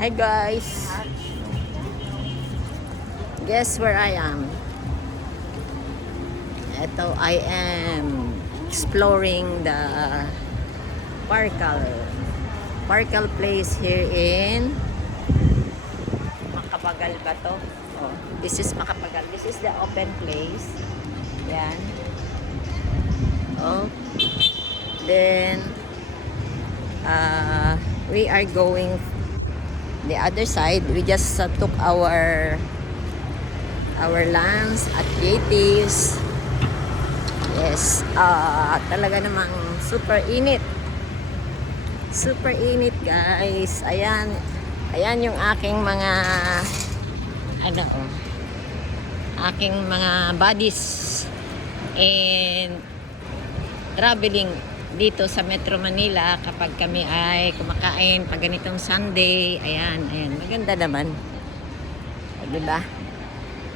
Hi guys. Guess where I am? Ito, I am exploring the Parkal place here in Macapagal ba to? Oh, this is Macapagal. This is the open place. Yan. Oh. Then we are going the other side. We just took our lunch at Yeti's. Yes, talaga namang super init. Super init, guys. Ayan. Ayan yung aking mga aking mga buddies in traveling dito sa Metro Manila kapag kami ay kumakain pag ganitong Sunday. Ayan, ayan. Maganda naman. O, diba?